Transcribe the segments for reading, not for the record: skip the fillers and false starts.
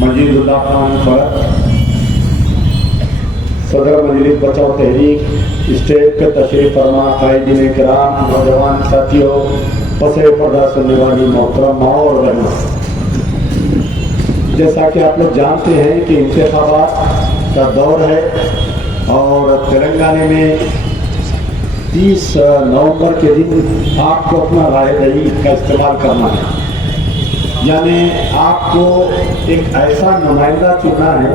मजीदुल्लाह खान फरत, सदर मजलिस बचाओ तहरीक स्टेट के तशरीफ फरमा, कायदीन किराम, नौजवान साथियों, पसे पर्दा सुनने वाली मोहतरम माओ और बहनों, जैसा कि आप लोग जानते हैं कि इंतखाबात का दौर है और तेलंगाना में 30 नवंबर के दिन आपको अपना राय दही का इस्तेमाल करना है। यानी आपको एक ऐसा नुमाइंदा चुनना है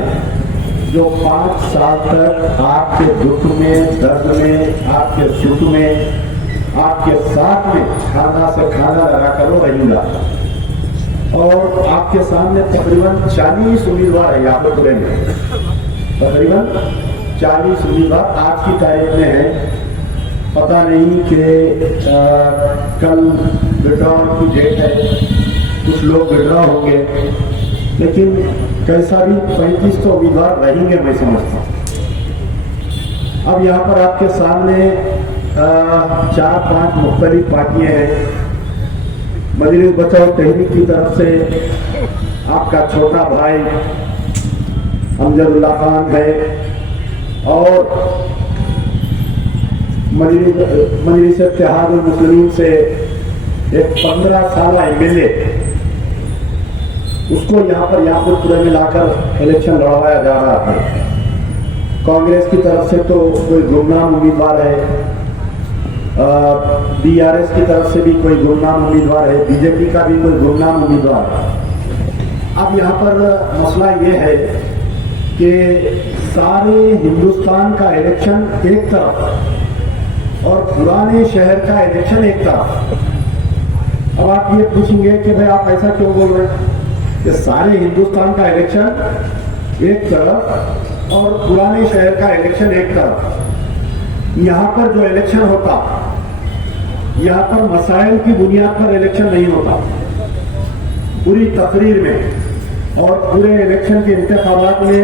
जो 5 साल तक आपके दुख में, दर्द में, आपके सुख में, आपके साथ में खाना से खाना लगा कर वो रहेगा। और आपके सामने तकरीबन 40 उम्मीदवार है यहाँ पर पूरे में, तकरीबन 40 उम्मीदवार आज की तारीख में है। पता नहीं कि कल विड्रॉल की डेट है, कुछ लोग विड्रॉ होंगे, लेकिन कैसा भी 35 तो उम्मीदवार रहेंगे मैं समझता हूँ। अब यहाँ पर आपके सामने 4-5 मुख्तलिफ पार्टियां हैं। मजलिस बचाओ तहरीक की तरफ से आपका छोटा भाई अमजदुल्लाह खान है और मजलिस इत्तेहादुल मुस्लिमीन से एक 15 साल MLA, उसको यहाँ पर याकूतपुरा में लाकर इलेक्शन लड़वाया जा रहा है। कांग्रेस की तरफ से तो कोई गुमनाम उम्मीदवार है, BRS की तरफ से भी कोई गुमनाम उम्मीदवार है, बीजेपी का भी कोई गुमनाम उम्मीदवार है। अब यहाँ पर मसला ये है कि सारे हिंदुस्तान का इलेक्शन एक तरफ और पुराने शहर का इलेक्शन एक तरफ। अब आप ये पूछेंगे कि भाई आप ऐसा क्यों बोल रहे हैं कि सारे हिंदुस्तान का इलेक्शन एक तरफ और पुराने शहर का इलेक्शन एक तरफ। यहाँ पर जो इलेक्शन होता, यहाँ पर मसाइल की बुनियाद पर इलेक्शन नहीं होता। पूरी तकरीर में और पूरे इलेक्शन के इंतखाबात में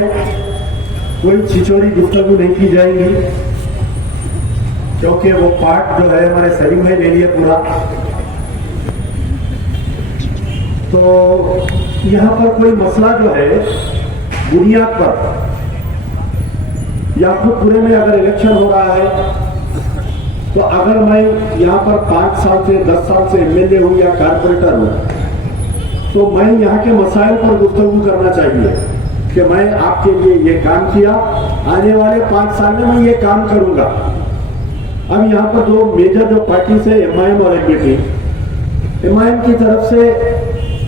कोई छिछोरी गुफ्तगू नहीं की जाएगी, क्योंकि वो पार्ट जो है हमारे सलीम भाई ले लिए पूरा। तो यहाँ पर कोई मसला जो है बुनियाद पर, याकूतपुरे में अगर इलेक्शन हो रहा है तो अगर मैं यहाँ पर 5 साल से 10 साल से MLA हूँ या कारपोरेटर हूँ, तो मैं यहाँ के मसाइल पर गुफ्तगू करना चाहिए कि मैं आपके लिए ये काम किया, आने वाले 5 साल में मैं ये काम करूंगा। अब यहाँ पर दो मेजर जो पार्टी है MIM और MBT, MIM की तरफ से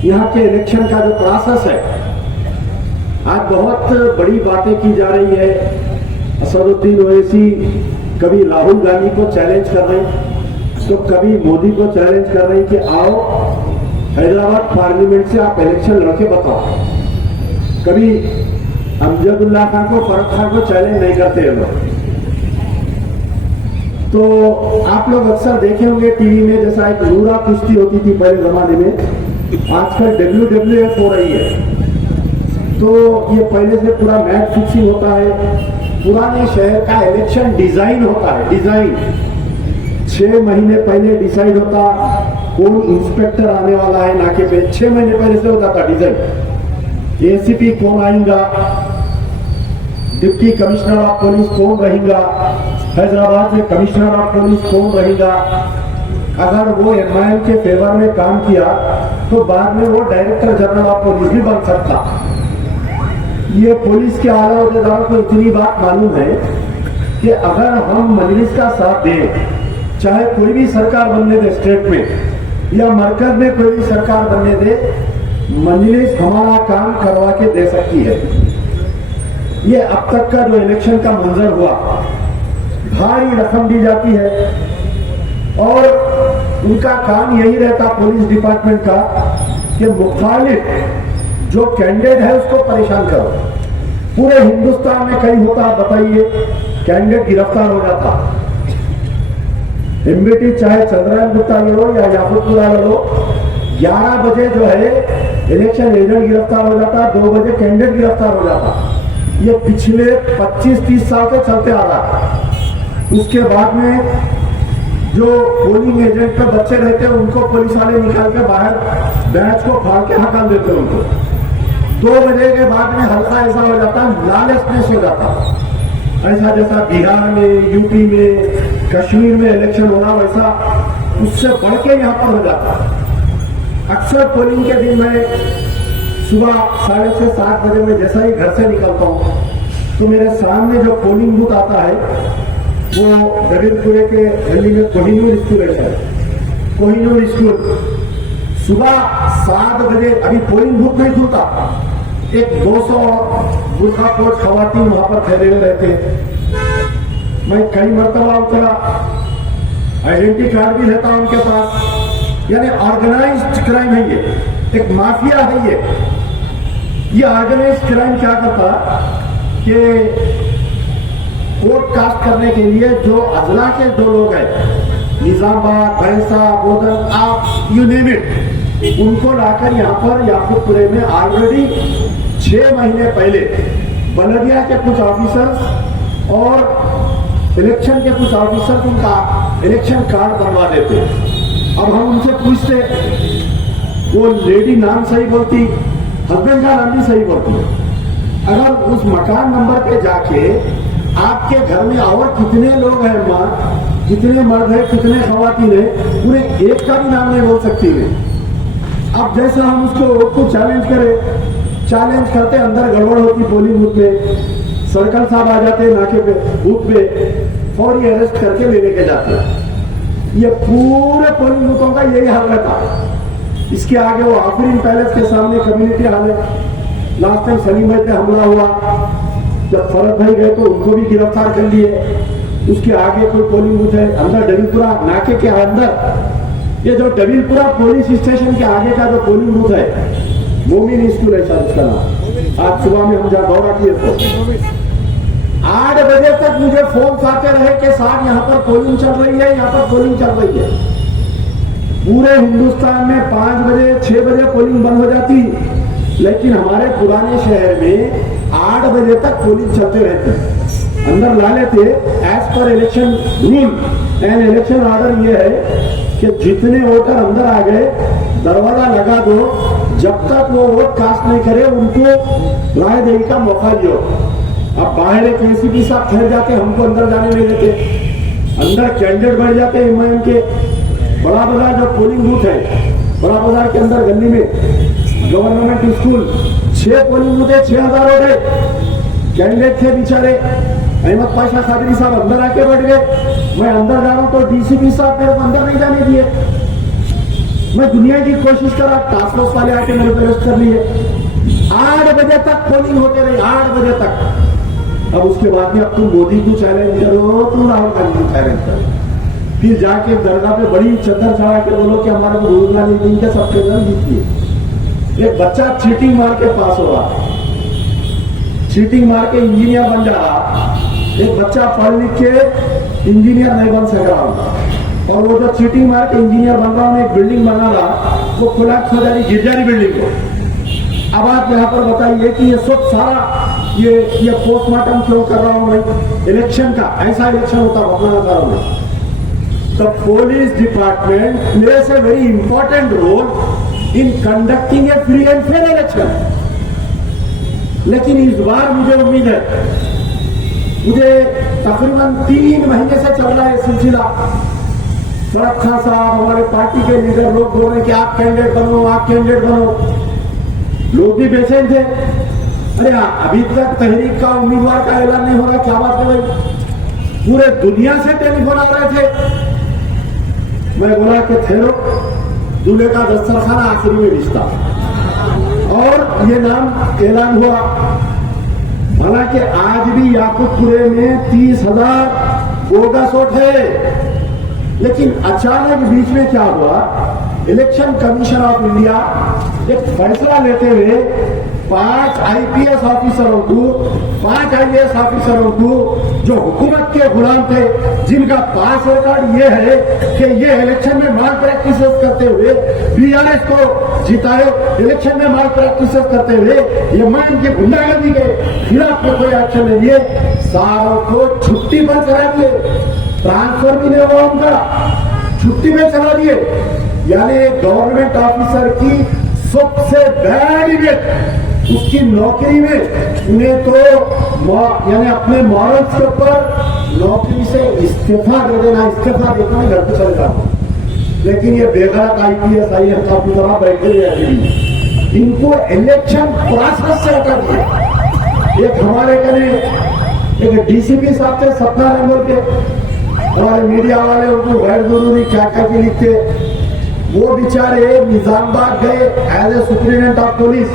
यहाँ के इलेक्शन का जो प्रोसेस है, आज बहुत बड़ी बातें की जा रही है। असदुद्दीन ओवैसी कभी राहुल गांधी को चैलेंज कर रहे हैं, तो कभी मोदी को चैलेंज कर रहे हैं कि आओ हैदराबाद पार्लियामेंट से आप इलेक्शन लड़के बताओ। कभी अमजदुल्लाह खान को, फरत खान को चैलेंज नहीं करते हैं लोग। तो आप लोग अक्सर देखे होंगे टीवी में, जैसा एक नूरा कुश्ती होती थी पहले जमाने में, आजकल WWF हो रही है। तो ये पहले से पूरा मैच फिक्सिंग होता है, पुराने शहर का इलेक्शन डिजाइन होता है। डिजाइन 6 महीने पहले डिसाइड होता कौन इंस्पेक्टर आने वाला है नाके पे, 6 महीने पहले से होता था डिजाइन। ACP कौन आएगा, डिप्टी कमिश्नर ऑफ पुलिस कौन रहेगा, हैदराबाद में कमिश्नर ऑफ पुलिस कौन रहेगा। अगर वो MIM के फेवर में काम किया तो बाद में वो डायरेक्टर जनरल ऑफ पुलिस भी बन सकता। ये पुलिस के आला अहदेदारों को इतनी बात मालूम है कि अगर हम मजलिस का साथ दें, चाहे कोई भी सरकार बनने दे स्टेट में या मरकज में कोई भी सरकार बनने दे, मजलिस हमारा काम करवा के दे सकती है। ये अब तक का जो इलेक्शन का मंजर हुआ, भारी रकम दी जाती है और उनका काम यही रहता पुलिस डिपार्टमेंट का कि मुखालिफ जो कैंडिडेट है उसको परेशान करो। पूरे हिंदुस्तान में कहीं होता, बताइए, कैंडिडेट गिरफ्तार हो जाता। MBT चाहे चंद्रायन गुप्ता लड़ो या याकूतपुरा लड़ो, 11 बजे जो है इलेक्शन एजेंट गिरफ्तार हो जाता, 2 बजे कैंडिडेट गिरफ्तार हो जाता। ये पिछले 25-30 साल से चलते आ रहा है। उसके बाद में जो पोलिंग एजेंट पे बच्चे रहते हैं उनको पुलिस वाले निकाल के बाहर बैच को फाड़ के हटाल देते हैं उनको। 2 बजे के बाद में हल्का ऐसा हो जाता, लालचनेस हो जाता, ऐसा जैसा बिहार में, यूपी में, कश्मीर में इलेक्शन होना, वैसा उससे बढ़ के यहाँ पर हो जाता। अक्सर पोलिंग के दिन में सुबह 6:30 7 बजे में जैसा ही घर से निकलता हूँ तो मेरे सामने जो पोलिंग बूथ आता है वो दबिलपुरे के दिल्ली में कोहिनूर स्कूल है, कोहिनूर स्कूल। सुबह 7 बजे अभी पोलिंग बूथ नहीं खुलता, एक 200 बुरखापोश खवातीन वहां पर ठहरे हुए रहते। मैं कई मरतबा उतरा, आइडेंटिटी कार्ड भी रहता उनके पास। यानी ऑर्गेनाइज्ड क्राइम है ये, एक माफिया है ये ऑर्गेनाइज्ड क्राइम क्या करता कि वोट कास्ट करने के लिए जो अजला के जो लोग हैं, निजामाबाद, भैंसा, बोधन, आप यू नेम इट, उनको लाकर यहाँ पर याकूबपुरे में ऑलरेडी 6 महीने पहले बलदिया के कुछ ऑफिसर्स और इलेक्शन के कुछ ऑफिसर्स उनका इलेक्शन कार्ड बनवा देते। अब हम उनसे पूछते, वो लेडी नाम सही बोलती, हस्बैंड का नाम भी सही बोलती। अगर उस मकान नंबर पे जाके आपके घर में और कितने लोग हैं माँ, कितने मर्द है, कितने खवातीन है, उन्हें एक का भी नाम नहीं बोल सकती है। अब जैसा हम उसको वोट को चैलेंज करें, चैलेंज करते अंदर गड़बड़ होती पोलिंग बूथ में, सर्कल साहब आ जाते नाके पे, बूथ पे फौरी अरेस्ट करके ले लेके जाते। ये पूरे पोलिंग बूथों का यही हाल रहता। इसके आगे वो आफरीन पैलेस के सामने कम्युनिटी हॉल है, लास्ट टाइम सलीम भाई पे हमला हुआ, जब फरत भाई गए तो उनको भी गिरफ्तार कर लिए। उसके आगे कोई पोलिंग बूथ है अंदर डबीलपुरा नाके के अंदर, ये जो डबीलपुरा पुलिस स्टेशन के आगे का जो पोलिंग बूथ है, मोमिन स्कूल है शायद उसका नाम। आज सुबह में हम जहाँ दौरा किए तो 8 बजे तक मुझे फोन आते रहे कि साहब यहाँ पर पोलिंग चल रही है, यहाँ पर पोलिंग चल रही है। पूरे हिंदुस्तान में 5 बजे 6 बजे पोलिंग बंद हो जाती, लेकिन हमारे पुराने शहर में 8 बजे तक पोलिंग चलते रहते। अंदर ला लेते एज पर election rule and election order ये है कि जितने वोटर अंदर आ गए दरवाजा लगा दो, जब तक वो वोट कास्ट नहीं करे उनको राय देने का मौका दियो। अब बाहर एक एसीपी साहब ठहर जाते, हमको अंदर जाने नहीं देते, अंदर कैंडिडेट बढ़ जाते एमआईएम के। बड़ा बाजार जो पोलिंग बूथ है, बड़ा बाजार के अंदर गली में गवर्नमेंट स्कूल 6 पोलिंग बूथ है, 6000 वोट है। कैंडिडेट थे बेचारे, अहमद पाशा कादरी साहब अंदर आके बैठ गए। मैं अंदर जा रहा हूं तो डीसीपी साहब मेरे को अंदर नहीं जाने दिए। मैं दुनिया की कोशिश करा, टास्क फोर्स वाले आके मेरे को अरेस्ट कर लिए। 8 बजे तक पोलिंग होते रही, 8 बजे तक। अब उसके बाद में अब तुम मोदी को चैलेंज करो, तुम राहुल गांधी को चैलेंज करो, फिर जाके दरगाह पे बड़ी चद्दर चढ़ा के बोलो कि हमारे को रोजगार नहीं देंगे, सबके घर जीतिए। एक बच्चा चीटिंग मार के पास हो रहा, चीटिंग मार के इंजीनियर बन रहा। एक बच्चा पढ़ लिख के इंजीनियर नहीं बन सक रहा, और वो जो चीटिंग मार के इंजीनियर बन रहा है, एक बिल्डिंग बना रहा, वो कोलैप्स हो जा रही, गिर जा रही बिल्डिंग को। अब आप यहाँ पर बताइए कि ये सब सारा ये पोस्टमार्टम क्यों कर रहा हूं मैं इलेक्शन का? ऐसा इलेक्शन होता अपना था मैं। The police department plays a very important role in conducting a free and fair election. लेकिन इस बार मुझे उम्मीद है, मुझे तकरीबन 3 महीने से चल रहा है सिलसिला। शरद खान साहब हमारे पार्टी के लीडर लोग बोल रहे हैं कि आप कैंडिडेट बनो, आप कैंडिडेट बनो। लोग भी बेचैन थे, अरे अभी तक तहरीक का उम्मीदवार का ऐलान नहीं हो रहा, क्या बात है भाई? पूरे दुनिया से टेलीफोन आ रहे थे। मैं बोला कि ठहरो, दूल्हे का दस्तरखाना आखिरी में रिश्ता, और ये नाम ऐलान हुआ। हालांकि आज भी याकूबपुरे में 30,000 बोगस वोट है, लेकिन अचानक बीच में क्या हुआ, इलेक्शन कमीशन ऑफ इंडिया एक फैसला लेते हुए 5 आईपीएस ऑफिसरों को, 5 आईएएस ऑफिसरों को जो हुकूमत के गुलाम थे, जिनका पास रिकॉर्ड ये है कि ये इलेक्शन में माल प्रैक्टिस करते हुए बीआरएस को जिताए, इलेक्शन में माल प्रैक्टिस करते हुए ये मान के गुंडागर्दी के खिलाफ में कोई एक्शन नहीं है, सारों को छुट्टी पर चला दिए, ट्रांसफर भी नहीं हुआ उनका, छुट्टी में चला दिए। यानी गवर्नमेंट ऑफिसर की सबसे बैड इमेज उसकी नौकरी में उन्हें तो यानी अपने मॉरल्स के ऊपर नौकरी से इस्तीफा दे देना, इस्तीफा देकर मैं घर पे चले जाऊँ। लेकिन ये बेगैरत IPS IAS काफी तरह बैठे हुए हैं, इनको इलेक्शन प्रोसेस से हटा दिया। एक हमारे कने एक DCP साहब थे सतना नंबर के, और मीडिया वाले उनको गैर जरूरी क्या क्या के लिखते, वो बेचारे निजामबाद गए as a superintendent of police.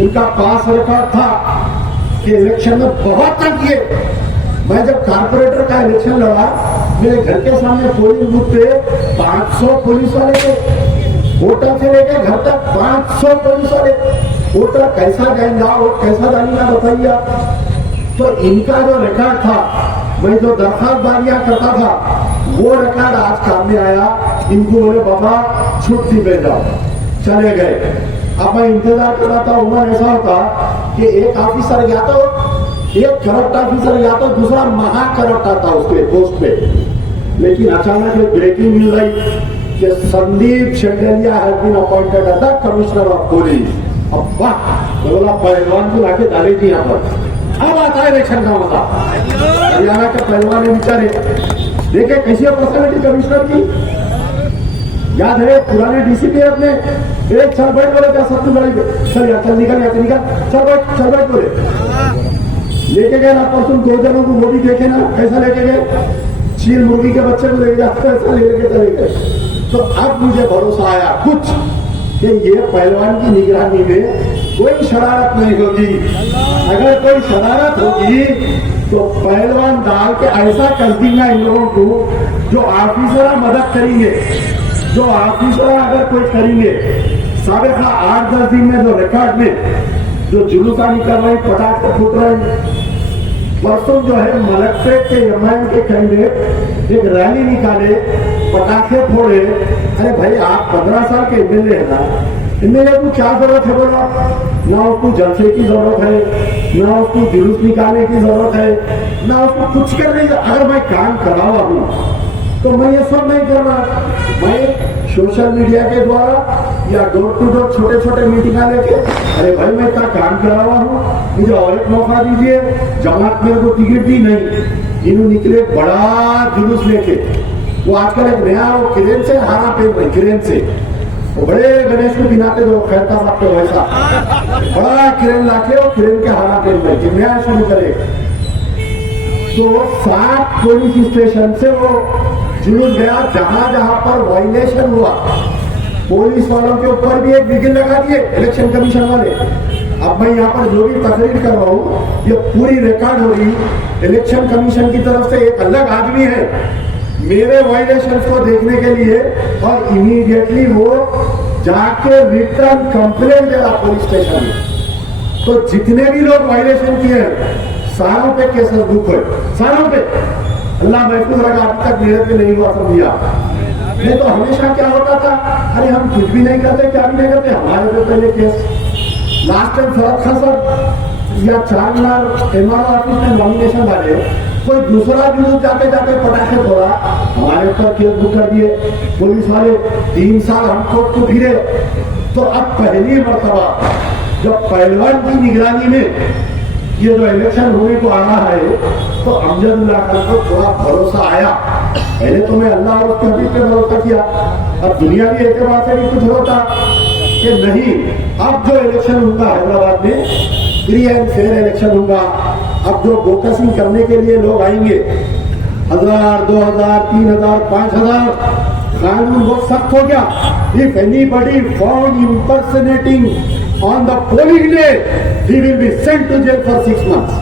उनका पास रिकॉर्ड था कि इलेक्शन में बहुत तक किए। मैं जब कारपोरेटर का इलेक्शन लड़ा, मेरे घर के सामने पोलिंग बूथ पे 500 पुलिस वाले थे, होटल से लेकर घर तक 500 पुलिस वाले। वोटर कैसा जाएगा और कैसा जाएगा बताइए आप। तो इनका जो रिकॉर्ड था, मैं जो दरखास्त बारियां करता था, वो रिकॉर्ड आज काम में आया। इनको बोले बाबा छुट्टी पे जाओ, चले गए। अब मैं इंतजार कर रहा था, उम्र ऐसा होता कि एक ऑफिसर या तो एक करप्ट ऑफिसर या तो दूसरा महा करप्ट आता उसके पोस्ट पे। लेकिन अचानक एक ब्रेकिंग न्यूज आई कि Sandeep Shandilya has been appointed as the commissioner of police. अब वाह, बोला पहलवान को लाके डाले थी यहाँ पर। अब आता है इलेक्शन का मजा। हरियाणा के पहलवान बेचारे देखे कैसी पर्सनैलिटी कमिश्नर की। याद है पुराने DCP अपने एक चल बैठ बोले क्या सत्तू लड़ाई पे, चल यार चल निकल, यार निकल, चल बैठ बोले। लेके गए ना परसों 2 जनों को, वो भी देखे ना कैसा लेके गए, चील मुर्गी के बच्चे को ले जाते ऐसा लेके चले गए। तो अब मुझे भरोसा आया कुछ कि ये पहलवान की निगरानी में कोई शरारत नहीं होगी। अगर कोई शरारत होगी तो पहलवान डाल के ऐसा कर देगा इन लोगों को, जो ऑफिसर मदद करेंगे, जो ऑफिसर अगर कोई करेंगे। साढ़े 8-10 दिन में जो रिकॉर्ड में जो जुलूसा निकल रहे, पटाखे फूट रहे। परसों जो है मलकपेट के MIM के कैंडिडेट एक रैली निकाले, पटाखे फोड़े। अरे भाई आप 15 साल के MLA है ना, MLA को क्या जरूरत है बोलो? ना उसको जलसे की जरूरत है, ना उसको जुलूस निकालने की जरूरत है, ना उसको कुछ करने की। अगर मैं काम करा हुआ हूँ तो मैं ये सब नहीं करना। मैं सोशल मीडिया के द्वारा या डोर टू डोर छोटे छोटे मीटिंग लेके, अरे भाई मैं इतना काम करा हुआ हूँ, मुझे और एक मौका दीजिए। जमात मेरे को टिकट दी नहीं, इन्हों निकले बड़ा जुलूस लेके। वो आजकल एक नया वो क्रेन से हारा पे, क्रेन से वो बड़े गणेश को बिनाते जो कहता बात तो वैसा बड़ा क्रेन लाके वो क्रेन के हारा पे बैठे नया शुरू करे। तो 7 पुलिस स्टेशन से वो जुलूस गया, जहां जहां पर वायलेशन हुआ पुलिस वालों के ऊपर भी एक बिगिल लगा दिए इलेक्शन कमीशन वाले। अब मैं यहाँ पर जो भी तकरीर कर रहा हूँ, ये पूरी रिकॉर्ड हो रही। इलेक्शन कमीशन की तरफ से एक अलग आदमी है मेरे वायलेशन को देखने के लिए, और इमीडिएटली वो जाके रिटर्न कंप्लेंट दे रहा पुलिस स्टेशन में। तो जितने भी लोग वायलेशन किए हैं सारों पे केसेस बुक हुए, सारों पे। अल्लाह महफूज रखा, अभी तक मेरे पे नहीं हुआ समझिया। नहीं तो हमेशा क्या होता था, अरे हम कुछ भी नहीं करते, क्या भी नहीं करते, हमारे पे पहले केस। लास्ट टाइम फरत खान साहब या 4 मीनार MRO ऑफिस में नॉमिनेशन डाले, कोई दूसरा जुलूस जाते जाते पटाखे फोड़ा, हमारे ऊपर केस बुक कर दिए पुलिस वाले। 3 साल हम कोर्ट को फिरे। तो अब पहली मर्तबा जब पहलवान की निगरानी में ये जो इलेक्शन होने को आ रहा है, तो अमजदुल्लाह खान को थोड़ा भरोसा आया। पहले तो मैं अल्लाह और उसके हबीब पे भरोसा किया, अब दुनियावी एतबार से भी कुछ होता कि नहीं। अब जो इलेक्शन होगा हैदराबाद में, फ्री एंड फेयर इलेक्शन होगा। अब जो बोकसिंग करने के लिए लोग आएंगे, 1000, 2000, 3000, 5000, कानून बहुत सख्त हो गया। If anybody found impersonating on the polling day, he will be sent to jail for 6 months।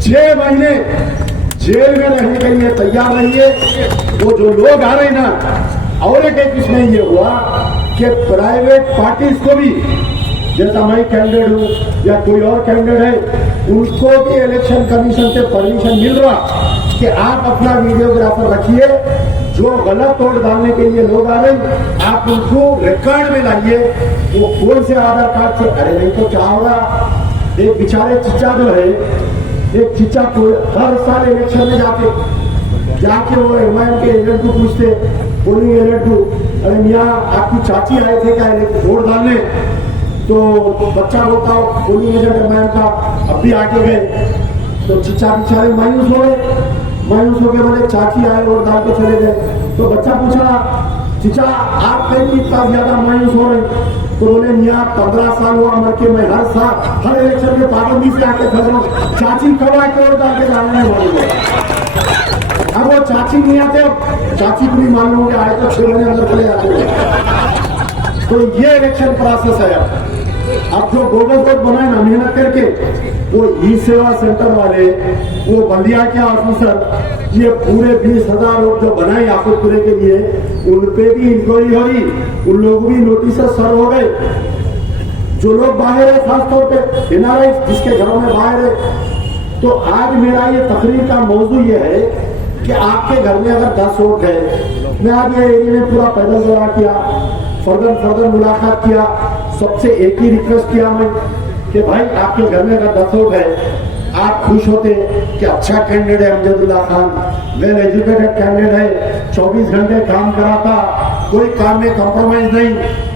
6 महीने जेल में रहने के लिए तैयार रहिए। वो जो लोग आ रहे हैं ना, और एक इसमें ये हुआ कि प्राइवेट पार्टीज को भी, जैसा मैं कैंडिडेट हूँ या कोई और कैंडिडेट है, उनको भी इलेक्शन कमीशन से परमिशन मिल रहा कि आप अपना वीडियोग्राफर रखिए। जो गलत वोट डालने के लिए लोग आ रहे, आप उनको रिकॉर्ड में लाइए। वो कौन से आधार कार्ड से, अरे नहीं तो क्या होगा। एक बेचारे चिच्चा जो है, एक चिच्चा को हर साल इलेक्शन में जाके वो MIM के एजेंट को पूछते, पोलिंग एजेंट को, अरे मियाँ आपकी चाची आए थे क्या वोट डालने? तो बच्चा बोलता पोलिंग एजेंट मैं का अब भी आगे गए, तो चिचा बेचारे मायूस हो गए, मायूस हो गए, बोले चाची आए और डाल के चले गए। तो बच्चा पूछा चिचा आप कहीं इतना ज्यादा मायूस हो रहे, तो बोले मियाँ 15 साल हुआ मर के, मैं हर साल हर इलेक्शन में पाबंदी से आके खड़ा हूँ, चाची कब आके और डाल के डालने वाले। अब वो चाची नहीं आते, चाची को भी मालूम हो गया आए तो 6 महीने अंदर चले जाते हैं। तो ये इलेक्शन प्रोसेस है। अब जो बोगस वोट बनाए ना मेहनत करके, वो ई सेवा सेंटर वाले, वो बल्दिया के ऑफिसर, ये पूरे 20,000 लोग जो बनाए याकूबपुरे के लिए, उन पे भी इंक्वायरी हो रही, उन लोग भी नोटिस सर्व हो गए। जो लोग बाहर है, खासतौर पे एनआरआई जिसके घरों में बाहर है। तो आज मेरा ये तकरीर का मौजू ये है कि आपके घर में अगर 10 वोट है, मैं आज ये एरिया में पूरा पैदल दौरा किया, फर्दर मुलाकात किया, सबसे एक ही रिक्वेस्ट किया मैं कि भाई आपके घर में अगर 10 वोट है, आप खुश होते कि अच्छा कैंडिडेट है Amjadullah Khan, well educated candidate है, 24 घंटे काम कराता, कोई काम में कॉम्प्रोमाइज नहीं,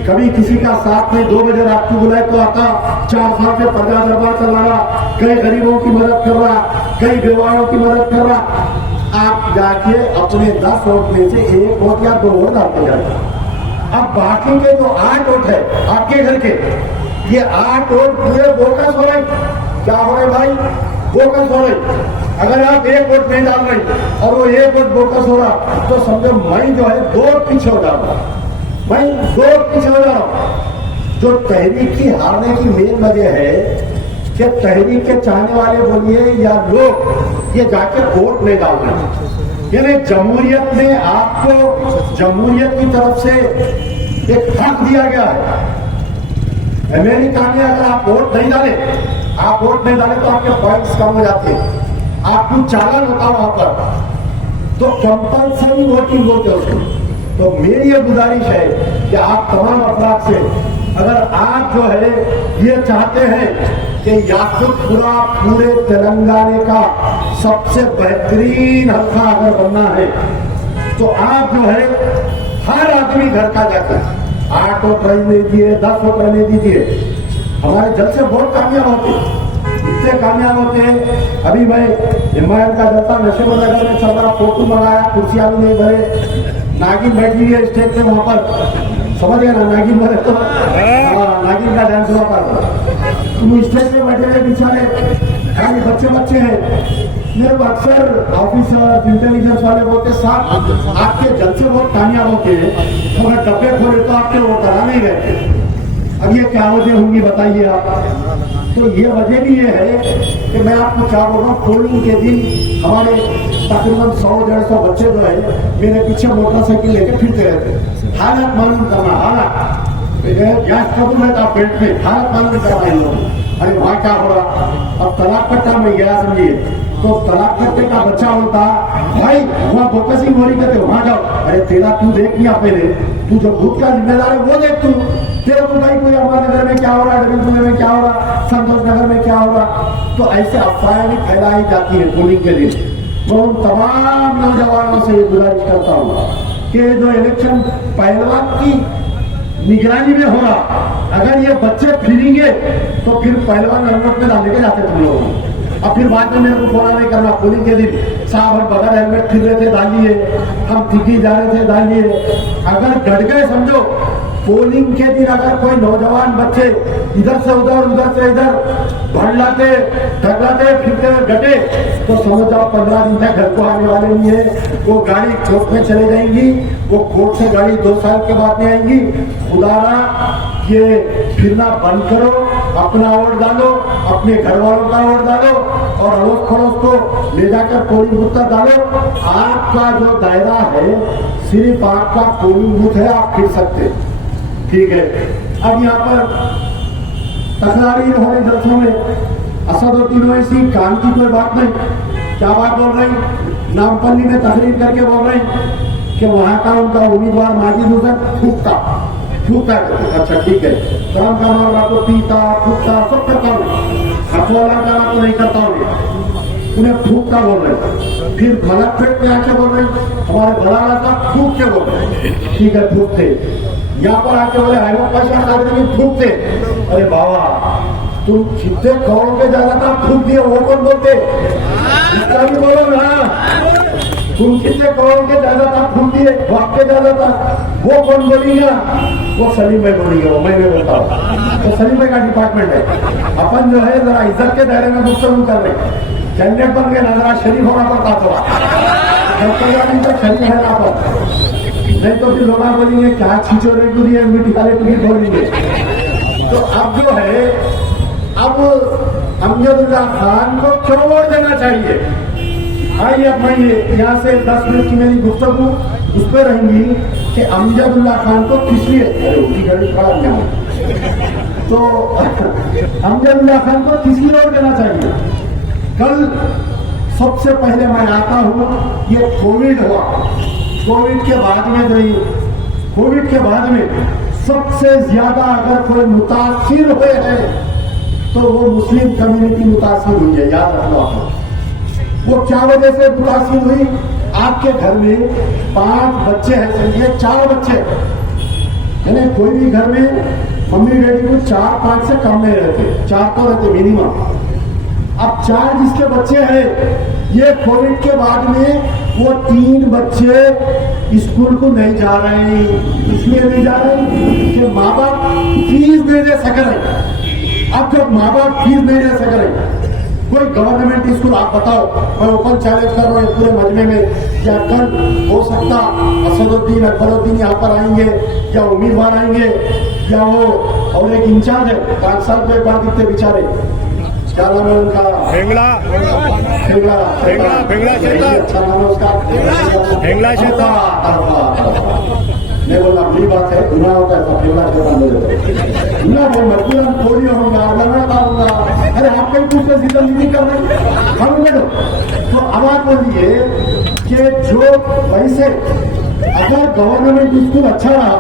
कभी किसी का साथ नहीं, 2 बजे रात को बुलाए तो आता, 4 साल से प्रजा दरबार चला रहा, कई गरीबों की मदद कर रहा, कई बेवाओं की मदद कर रहा। आप जाके अपने 10 वोट में से 1 वोट या 2 वोट डालते जाए। अब बाकी के जो 8 वोट है आपके घर के, ये 8 वोट पूरे बोकस हो रहे। क्या हो रहे भाई? बोकस हो रहे। अगर आप 1 वोट नहीं डाल रहे और वो 1 वोट बोकस हो रहा, तो समझो मैं जो है 2 पीछे हो जा रहा हूं, मैं 2 पीछे हो जा रहा हूं। जो तहरीक की हारने की मेन वजह है कि तहरीक के चाहने वाले बोलिए या लोग ये जाके वोट नहीं डाल रहे। यानी जमहूरियत में आपको जमहूरियत की तरफ से एक हक दिया गया है। अमेरिका में अगर आप वोट नहीं डाले, तो आपके पॉइंट्स कम हो जाते हैं, आपको चालान होता वहां पर, तो कंपल्सरी वोटिंग बोलते हैं उसको। तो मेरी ये गुजारिश है कि आप तमाम अफराद से, अगर आप जो है ये चाहते हैं कि याकूबपुरा पूरे तेलंगाना का सबसे बेहतरीन हल्का अगर बनना है, तो आप जो है हर आदमी घर का जाकर 8 वोट रहने दीजिए, 10 वोट रहने दीजिए। हमारे जलसे बहुत कामयाब होते हैं, इतने कामयाब होते हैं। अभी मैं हिमायत का जलसा नशेबंद नगर में सब फोटो मंगाया, कुर्सियां भी नहीं भरे, नागिन बैठी हुई है स्टेज पे, वहां पर समझ गया ना, नागिन भरे तो नागिन का डांस हुआ था। तुम स्टेज पे बैठे हुए बेचारे खाली बच्चे हैं। मेरे को अक्सर ऑफिसर इंटेलिजेंस वाले बोलते साहब आपके जलसे बहुत कामयाब होते हैं, मगर डब्बे खोले तो आपके वो करा नहीं रहते। अब ये क्या वजह होंगी बताइए आप। तो ये वजह भी ये है कि मैं आपको क्या बोल रहा हूँ, पोलिंग के दिन हमारे तकरीबन 100-150 बच्चे जो है मेरे पीछे मोटरसाइकिल लेके फिरते रहते। हालत मालूम करना, हालत गैस कबूल है आप पेट में, हालत मालूम करना इन लोग। अरे वहाँ क्या हो रहा, अब तलाक कट्टा में गया समझिए, तो तलाक कट्टे का बच्चा होता भाई वहाँ फोकसिंग हो रही कहते वहां जाओ। अरे तेरा तू देख लिया पहले, तू जो भूत का जिम्मेदार है वो देख तू, तेरे को भाई कोई अमर नगर में क्या हो रहा है, डबिलपुर में क्या हो रहा, संतोष नगर में क्या हो रहा। तो ऐसे अफवाहें भी फैलाई जाती है पोलिंग के दिन। मैं उन तमाम नौजवानों से गुजारिश करता हूँ कि जो इलेक्शन पहलवान की निगरानी में हो रहा, अगर ये बच्चे फिरेंगे तो फिर पहलवान हेलमेट में डालने के जाते तुम लोग। अब फिर बाद में मेरे को फोन नहीं करना पोलिंग के दिन, साहब हम बगैर हेलमेट फिर रहे थे डालिए, हम दिल्ली जा रहे थे डालिए। अगर डट गए समझो, पोलिंग के दिन अगर कोई नौजवान बच्चे इधर से उधर से इधर भड़लाते ढकलाते फिरते डटे, तो समझ जाओ 15 दिन तक घर को आने वाले नहीं है। वो गाड़ी कोर्ट में चले जाएंगी, वो कोर्ट से गाड़ी 2 साल के बाद में आएंगी। खुदारा ये फिरना बंद करो, अपना वोट डालो, अपने घर वालों का वोट डालो और अड़ोस पड़ोस को ले जाकर पोलिंग बूथ तक डालो। आपका जो दायरा है सिर्फ आपका पोलिंग बूथ है, आप फिर सकते, ठीक है। अब यहाँ पर तकरारी हमारे जलसों में असदुद्दीन ओवैसी काम की कोई बात नहीं, क्या बात बोल रही, नामपल्ली में तकरीर करके बोल रही कि वहां का उनका उम्मीदवार माजिद हुसैन फूकता। अच्छा ठीक है, काम का मामला तो पीता फूकता सब करता हूँ, हथवाला का तो नहीं करता हूँ, उन्हें फूकता बोल रहे। फिर मलक पेट में आके बोल रहे हमारे बड़ा था फूक के बोल रहे, ठीक है फूकते। यहाँ पर आके बोले अहमद पाशा कादरी थूक दे। अरे बाबा तुम कितने करोड़ के ज्यादा था थूक दिए, वो कौन बोलते? इसका भी बोलो ना, तुम कितने करोड़ के ज्यादा था थूक दिए, वक्त के ज्यादा था, वो कौन बोलेगा? वो सलीम भाई बोलेंगे, वो मैं नहीं बोलता हूँ। तो सलीम भाई का डिपार्टमेंट है। अपन जो है जरा इज्जत के दायरे में गुफ्तगू कर रहे, कैंडिडेट बन के नजरा शरीफ होना पड़ता थोड़ा, तो शरीफ है ना पर, नहीं तो फिर लोग बोलेंगे क्या छिचोरे को दिए मीठी खाले टिकट बोलेंगे। तो अब जो है, अब अमजदुल्लाह खान को छोड़ देना चाहिए। आइए अब मैं यहाँ से 10 मिनट की मेरी गुफ्तगू उस पर रहेंगी कि अमजदुल्लाह खान को किस लिए, अरे उनकी गाड़ी खड़ा नहीं, तो अमजदुल्लाह खान को किस लिए छोड़ देना चाहिए? कल सबसे पहले मैं आता हूँ, ये कोविड हुआ, कोविड के बाद में जो कोविड के बाद में सबसे ज्यादा अगर कोई मुतासिर हुए हैं तो वो मुस्लिम कम्युनिटी मुतासिर हुई है, याद रखना आपको। वो क्या वजह से मुतासिर हुई? आपके घर में 5 बच्चे हैं, चलिए 4 बच्चे, यानी कोई भी घर में मम्मी डैडी को 4-5 से कम नहीं रहते, 4 तो रहते मिनिमम। अब 4 जिसके बच्चे हैं, ये कोविड के बाद में वो 3 बच्चे स्कूल को नहीं जा रहे हैं। इसलिए नहीं जा रहे हैं कि माँ बाप फीस नहीं दे सक रहे। अब जब माँ बाप फीस नहीं दे सक रहे, कोई गवर्नमेंट स्कूल आप बताओ, मैं ओपन चैलेंज कर रहा हूँ पूरे मजमे में, क्या कल हो सकता असदुद्दीन अकबरुद्दीन यहाँ पर आएंगे, या उम्मीदवार आएंगे, या वो और एक इंचार्ज है 5 साल में एक बार दिखते बेचारे, क्या नाम है उनका? भेंगला अच्छा नाम है उसका, भेंगला नहीं बोलना बड़ी बात है, गुना होता है तो भेंगला शैतान बोले ना, वो मजबूरन कोई होगा, लड़का होगा। अरे आप कहीं कुछ जिक्र नहीं कर रहे, हम तो अब आप बोलिए कि जो पैसे अगर गवर्नमेंट स्कूल अच्छा रहा,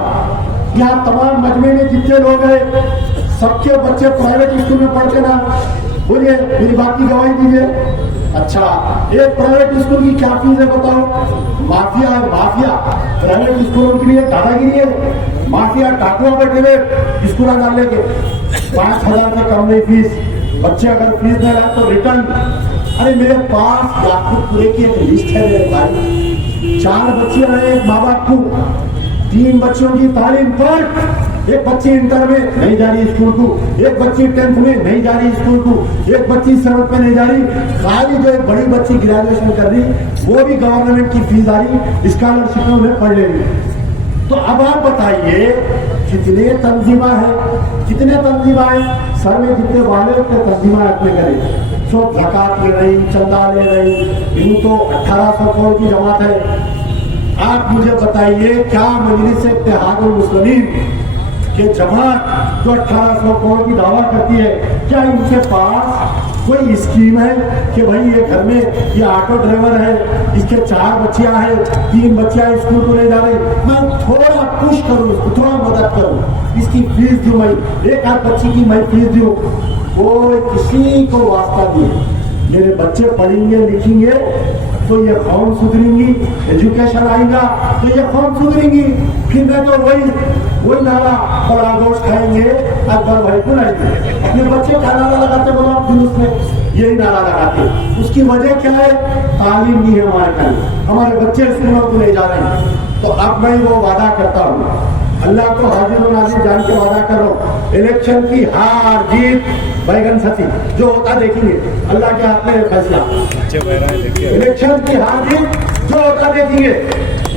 यहाँ तमाम मजमे में जितने लोग हैं सबके बच्चे प्राइवेट स्कूल में पढ़ते ना, बोलिए मेरी बात की गवाही दीजिए। अच्छा, एक प्राइवेट स्कूल की क्या फीस है बताओ? माफिया है, माफिया प्राइवेट स्कूलों के लिए दादागिरी है, माफिया टाकुआ बैठे हुए स्कूल डालने के 5,000 से कम नहीं फीस, बच्चे अगर फीस दे रहे तो रिटर्न। अरे मेरे पास लाखों पूरे की एक लिस्ट है मेरे भाई, 4 बच्चे हैं एक माँ बाप को, 3 बच्चों की तालीम पर, एक बच्ची इंटर में नहीं जा रही स्कूल को, एक बच्ची 10th में नहीं जा रही स्कूल को, एक बच्ची 7th में नहीं जा रही, खाली जो एक बड़ी बच्ची ग्रेजुएशन कर रही वो भी गवर्नमेंट की फीस आ रही, स्कॉलरशिप में उन्हें पढ़ लेंगे। तो अब आप बताइए कितने तंजीमा है, कितने तंजीमा है, सर में जितने वाले उतने तंजीमा अपने करें, सो ज़कात ले रही, चंदा ले रही, यूं तो 1800 करोड़ की जमात है। आप मुझे बताइए क्या मजलिस इत्तेहादुल मुस्लिमीन के जमात जो 1800 करोड़ की दावा करती है, क्या इनके पास कोई स्कीम है कि भाई ये घर में ये ऑटो ड्राइवर है, इसके 4 बच्चियां हैं, 3 बच्चियां स्कूल को नहीं जा रही, मैं थोड़ा पुश करूं इसको, थोड़ा मदद करूं, इसकी फीस दूं, मैं 1 आध बच्ची की मैं फीस दूं, कोई किसी को वास्ता दिए। मेरे बच्चे पढ़ेंगे लिखेंगे तो ये कौम सुधरेंगी, एजुकेशन आएगा तो ये कौम सुधरेंगी, फिर मैं तो वही नारा बड़ा गोश्त खाएंगे अकबर भाई को लाएंगे। अपने बच्चे का नारा लगाते बोलो आप फिर उसमें यही नारा लगाते, उसकी वजह क्या है? तालीम नहीं है हमारे कहीं, हमारे बच्चे स्कूलों को नहीं जा रहे हैं। तो अब मैं वो वादा करता हूँ, अल्लाह को हाजिर और नाजिर जान के वादा करो, इलेक्शन की हार जीत बैगन सती जो होता देखेंगे, अल्लाह के हाथ में फैसला। इलेक्शन की हार जीत जो होता देखेंगे,